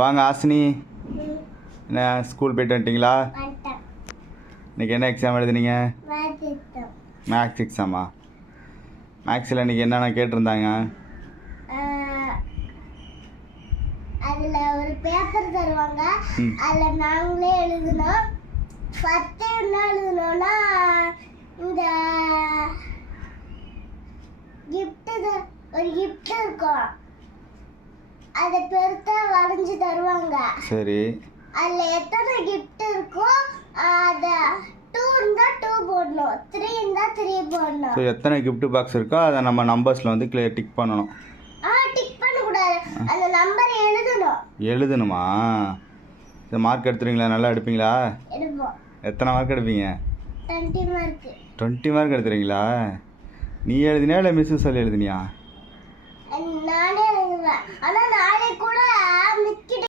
வாங்க ஆசினி, என்ன ஸ்கூல் போயிட்டு வந்துட்டீங்களா? இன்றைக்கி என்ன எக்ஸாம் எழுதுனீங்க? மேக்ஸ் எக்ஸாமா? மேக்ஸில் இன்றைக்கி என்னென்ன கேட்டிருந்தாங்க? அதில் ஒரு பேப்பர் தருவாங்க, அதில் நாங்களே எழுதணும். ஃபஸ்ட்டு என்ன எழுதணும்னா, இந்த ஒரு கிஃப்ட் இருக்கும், அதை பெருத்தா வரைஞ்சி தருவாங்க. சரி. அதில் எத்தனை கிஃப்ட் இருக்கோ அதை 2 இருந்தால் 2 போடணும், 3 இருந்தால் 3 போடணும். ஸோ எத்தனை கிஃப்ட் பாக்ஸ் இருக்கோ அதை நம்ம நம்பர்ஸில் வந்து டிக் பண்ணணும். டிக் பண்ணக்கூடாது, அந்த நம்பரை எழுதணும். எழுதணுமா? இந்த மார்க் எடுத்துருவீங்களா? நல்லா எடுப்பீங்களா? எடுப்போம். எத்தனை மார்க் எடுப்பீங்க? 20 மார்க். 20 மார்க் எடுத்துறீங்களா? நீ எழுதினியா இல்லை மிஸ்ஸு சொல்லி எழுதினியா? நானே எழுதுவேன், ஆனால் நாளை கூட